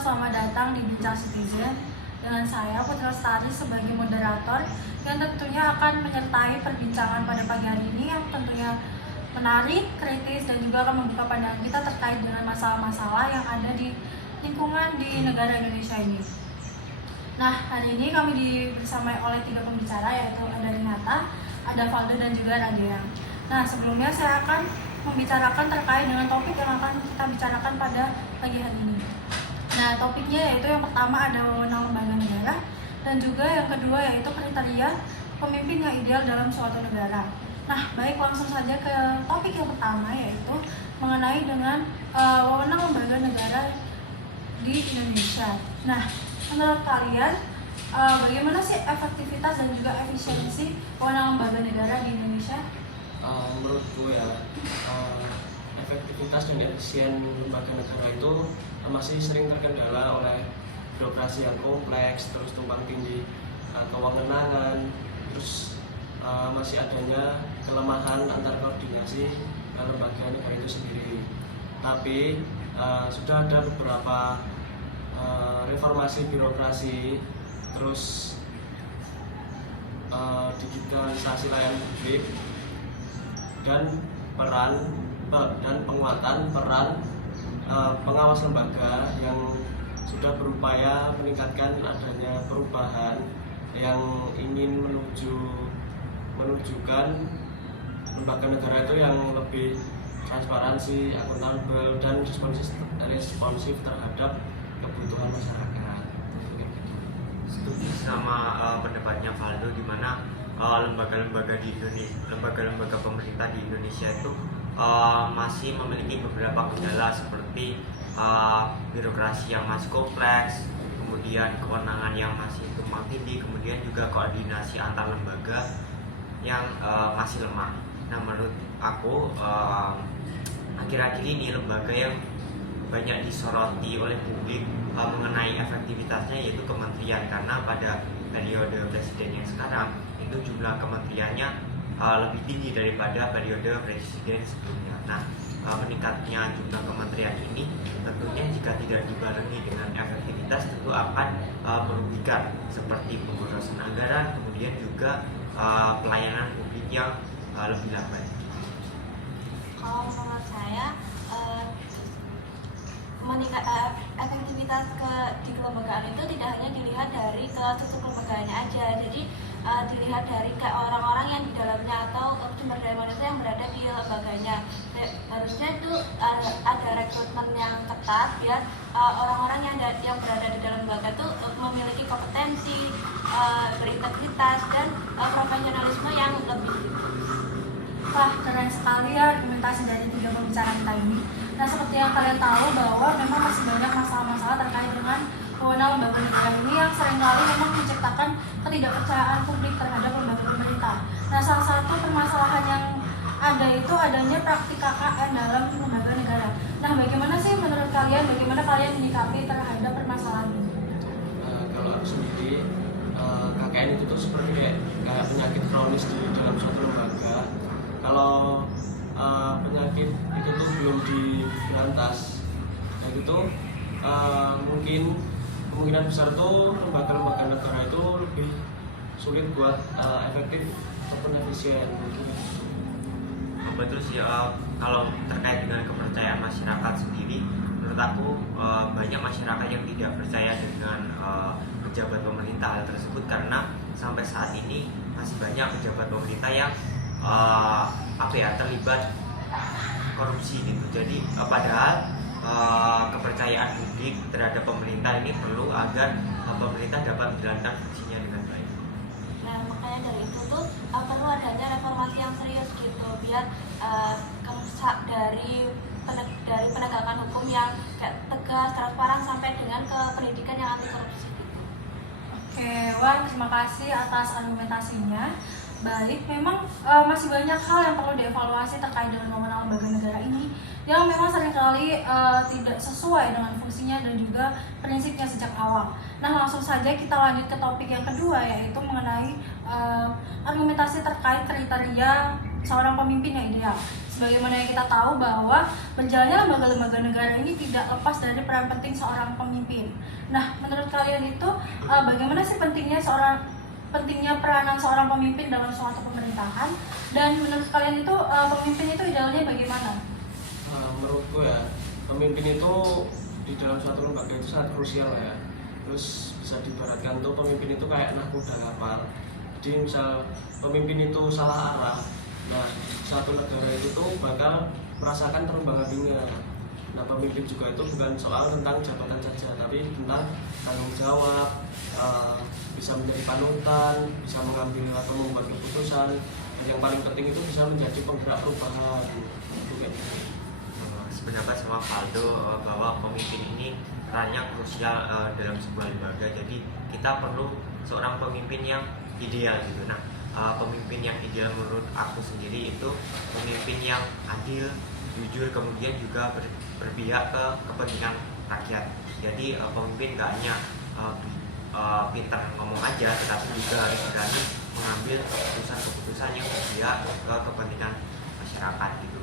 selamat datang di Bincang Citizen dengan saya Putra Lestari sebagai moderator yang tentunya akan menyertai perbincangan pada pagi hari ini yang tentunya menarik, kritis, dan juga akan membuka pandangan kita terkait dengan masalah-masalah yang ada di lingkungan di negara Indonesia ini. Nah, hari ini kami dibersamai oleh 3 pembicara, yaitu ada Renata, ada Valdo, dan juga Radia. Nah, sebelumnya saya akan membicarakan terkait dengan topik yang akan kita bicarakan pada pagi hari ini. Nah, topiknya yaitu yang pertama ada wewenang lembaga negara, dan juga yang kedua yaitu kriteria pemimpin yang ideal dalam suatu negara. Nah, baik, langsung saja ke topik yang pertama, yaitu mengenai dengan wewenang lembaga negara di Indonesia. Nah, menurut kalian bagaimana sih efektivitas dan juga efisiensi wewenang lembaga negara di Indonesia? Menurutku ya, efektivitas dan efisien lembaga negara itu masih sering terkendala oleh birokrasi yang kompleks, terus tumpang tindih kewenangan, terus masih adanya kelemahan antar koordinasi lembaga negara itu sendiri. Tapi sudah ada beberapa reformasi birokrasi, terus digitalisasi layanan publik, dan penguatan peran pengawas lembaga yang sudah berupaya meningkatkan adanya perubahan yang ingin menunjukkan lembaga negara itu yang lebih transparansi, akuntabel, dan responsif terhadap kebutuhan masyarakat. Setuju sama pendapatnya Valdo, di mana lembaga-lembaga pemerintah di Indonesia itu masih memiliki beberapa kendala seperti birokrasi yang masih kompleks, kemudian kewenangan yang masih tumpang tindih, kemudian juga koordinasi antar lembaga yang masih lemah. Nah, menurut aku akhir-akhir ini lembaga yang banyak disoroti oleh publik mengenai efektivitasnya yaitu kementerian, karena pada periode presiden yang sekarang itu jumlah kementeriannya lebih tinggi daripada periode presiden sebelumnya. Nah, meningkatnya jumlah kementerian ini tentunya jika tidak dibarengi dengan efektivitas tentu akan merugikan, seperti pemborosan anggaran, kemudian juga pelayanan publik yang lebih lambat. Kalau menurut saya efektivitas di kelembagaan itu tidak hanya dilihat dari ke struktur kelembagaannya aja, jadi dilihat dari ke orang-orang yang di dalamnya atau sumber daya manusia yang berada di lembaganya. Harusnya itu ada rekrutmen yang ketat biar orang-orang yang berada di dalam lembaga itu memiliki kompetensi, berintegritas, dan profesionalisme yang lebih. Wah, keren sekali ya argumentasi dari 3 pembicara kita ini. Nah, seperti yang kalian tahu bahwa memang masih banyak masalah-masalah terkait dengan wewenang lembaga negara ini yang seringkali memang menciptakan ketidakpercayaan publik terhadap lembaga pemerintah. Nah, salah satu permasalahan yang ada itu adanya praktik KKN dalam lembaga negara. Nah, bagaimana sih menurut kalian, bagaimana kalian menyikapi terhadap permasalahan ini? Kalau aku sendiri, KKN itu tuh seperti kayak penyakit kronis di dalam suatu lembaga. Kalau penyakit itu tuh belum diberantas, dan itu kemungkinan besar tuh lembaga-lembaga negara itu lebih sulit buat efektif ataupun efisien. Betul sih, kalau terkait dengan kepercayaan masyarakat sendiri, menurut aku banyak masyarakat yang tidak percaya dengan pejabat pemerintah. Hal tersebut karena sampai saat ini masih banyak pejabat pemerintah yang terlibat korupsi gitu. Jadi padahal kepercayaan publik terhadap pemerintah ini perlu agar pemerintah dapat menjalankan fungsinya dengan baik. Nah, makanya dari itu tuh perlu adanya reformasi yang serius gitu, biar dari penegakan hukum yang tegas, transparan, sampai dengan ke pendidikan yang anti korupsi gitu. Oke, wah, terima kasih atas argumentasinya. Baik, memang masih banyak hal yang perlu dievaluasi terkait dengan wewenang lembaga negara ini yang memang seringkali tidak sesuai dengan fungsinya dan juga prinsipnya sejak awal. Nah, langsung saja kita lanjut ke topik yang kedua, yaitu mengenai argumentasi terkait kriteria seorang pemimpin yang ideal. sebagaimana yang kita tahu bahwa berjalannya lembaga-lembaga negara ini tidak lepas dari peran penting seorang pemimpin. Nah, menurut kalian itu bagaimana sih pentingnya peranan seorang pemimpin dalam suatu pemerintahan, dan menurut kalian itu pemimpin itu idealnya bagaimana? Menurutku ya, pemimpin itu di dalam suatu lembaga itu sangat krusial ya. Terus bisa diibaratkan tuh pemimpin itu kayak nahkoda kapal. Jadi misal pemimpin itu salah arah, nah suatu negara itu tuh bakal merasakan terombang-ambingnya. Nah, pemimpin juga itu bukan soal tentang jabatan saja, tapi tentang tanggung jawab, bisa menjadi panutan, bisa mengambil atau membuat keputusan, dan yang paling penting itu bisa menjadi penggerak perubahan. Sependapat sama Valdo bahwa pemimpin ini perannya krusial dalam sebuah lembaga. Jadi kita perlu seorang pemimpin yang ideal gitu. Nah, pemimpin yang ideal menurut aku sendiri itu pemimpin yang adil, jujur, kemudian juga berpihak ke kepentingan rakyat. Jadi pemimpin gak hanya pintar ngomong aja, tetapi juga harus berani mengambil keputusan-keputusan yang berpihak ke kepentingan masyarakat gitu.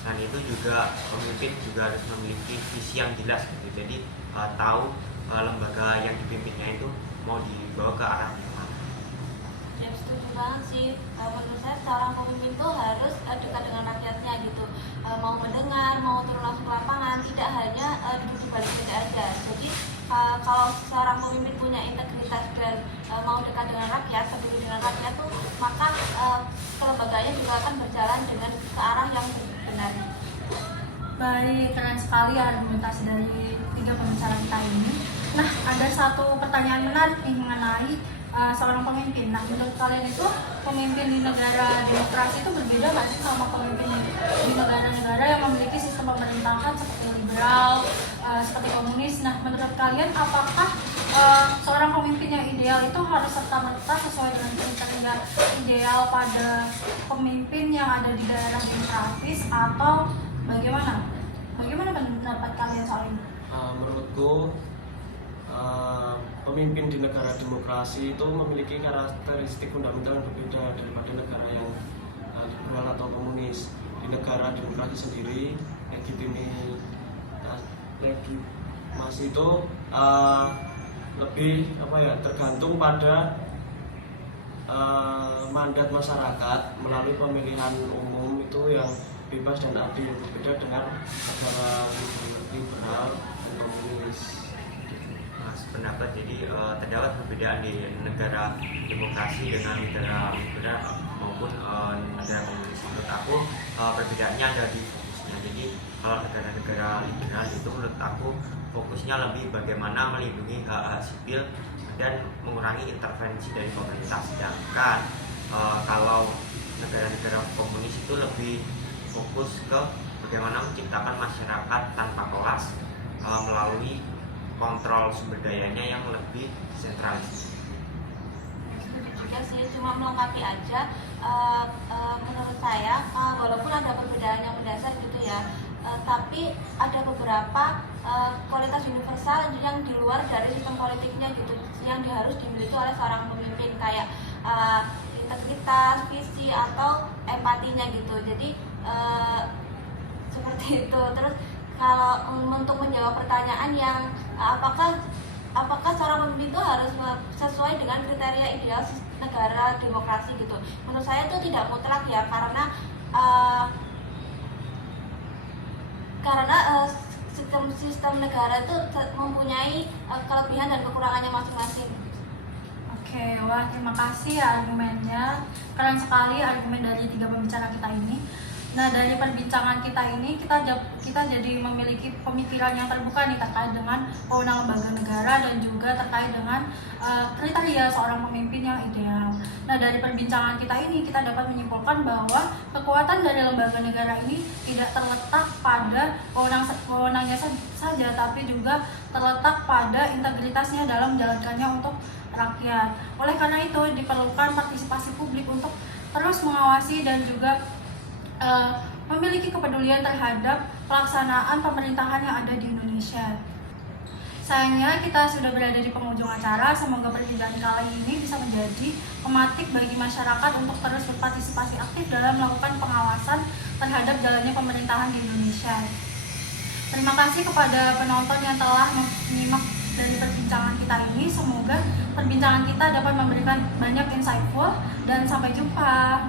Selain itu juga pemimpin juga harus memiliki visi yang jelas gitu. Jadi tahu lembaga yang dipimpinnya itu mau dibawa ke arah mana. Ya, setuju banget sih. Menurut saya seorang pemimpin tuh harus dekat dengan rakyatnya gitu. Mau mendengar, mau turun langsung ke lapangan, tidak hanya duduk di balik meja aja. Jadi kalau seorang pemimpin punya integritas dan mau dekat dengan rakyat, peduli dengan rakyat tuh, maka kelembagaannya juga akan berjalan dengan ke arah yang benar. Baik, keren sekali argumentasi dari 3 pembicara kita ini. Nah, ada satu pertanyaan menarik nih mengenai seorang pemimpin. Nah, menurut kalian itu pemimpin di negara demokrasi itu berbeda nggak sih sama pemimpin di negara-negara yang memiliki sistem pemerintahan seperti liberal, seperti komunis? Nah, menurut kalian apakah seorang pemimpin yang ideal itu harus serta-merta sesuai dengan kriteria ideal pada pemimpin yang ada di daerah demokratis, atau bagaimana? Bagaimana pendapat kalian soal ini? Menurutku pemimpin di negara demokrasi itu memiliki karakteristik fundamental yang berbeda daripada negara yang liberal atau komunis. Di negara demokrasi sendiri, legitimasi itu lebih tergantung pada mandat masyarakat melalui pemilihan umum itu yang bebas dan adil, berbeda dengan negara liberal dan komunis. Pendapat jadi terdapat perbedaan di negara demokrasi dengan negara liberal maupun negara komunis. Menurut aku perbedaannya ada di fokusnya. Jadi kalau negara-negara liberal itu menurut aku fokusnya lebih bagaimana melindungi hak-hak sipil dan mengurangi intervensi dari pemerintah. Sedangkan kalau negara-negara komunis itu lebih fokus ke bagaimana menciptakan masyarakat tanpa kelas melalui kontrol sumber dayanya yang lebih sentralis. Juga sih, cuma melengkapi aja. Menurut saya, walaupun ada perbedaan yang mendasar gitu ya, tapi ada beberapa kualitas universal yang di luar dari sistem politiknya gitu, yang harus dimiliki oleh seorang pemimpin, kayak integritas, visi, atau empatinya gitu. Jadi seperti itu. Terus kalau untuk menjawab pertanyaan yang apakah seorang pemimpin itu harus sesuai dengan kriteria ideal negara demokrasi gitu, menurut saya itu tidak mutlak ya, karena sistem negara itu mempunyai kelebihan dan kekurangannya masing-masing. Oke, wah terima kasih argumennya. Keren sekali argumen dari 3 pembicara kita ini. Nah, dari perbincangan kita ini kita jadi memiliki pemikiran yang terbuka nih terkait dengan wewenang lembaga negara dan juga terkait dengan kriteria seorang pemimpin yang ideal. Nah, dari perbincangan kita ini kita dapat menyimpulkan bahwa kekuatan dari lembaga negara ini tidak terletak pada wewenangnya saja, tapi juga terletak pada integritasnya dalam menjalankannya untuk rakyat. Oleh karena itu diperlukan partisipasi publik untuk terus mengawasi dan juga memiliki kepedulian terhadap pelaksanaan pemerintahan yang ada di Indonesia. Sayangnya kita sudah berada di penghujung acara. Semoga perbincangan kali ini bisa menjadi pematik bagi masyarakat untuk terus berpartisipasi aktif dalam melakukan pengawasan terhadap jalannya pemerintahan di Indonesia. Terima kasih kepada penonton yang telah menyimak dari perbincangan kita ini. Semoga perbincangan kita dapat memberikan banyak insightful dan sampai jumpa.